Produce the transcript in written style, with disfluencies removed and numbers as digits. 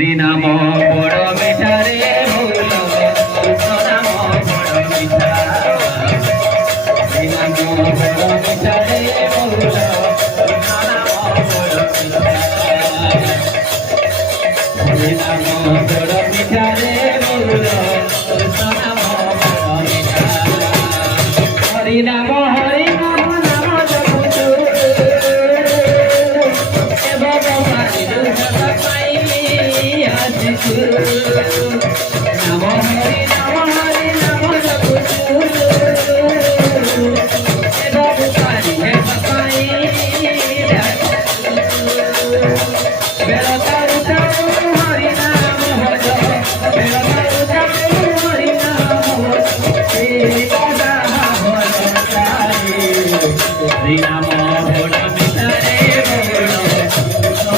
হরি নাম বড় মিঠা রে মৌল কৃষ্ণ নাম বড় মিঠা হরি নাম বড় মিঠা রে মৌল কৃষ্ণ নাম বড় মিঠা হরি নাম বড় মিঠা রে মৌল কৃষ্ণ নাম বড় মিঠা হরি নাম নম হরি নম হরি নম জপুচু বাবু পারি হে পাই বেড়া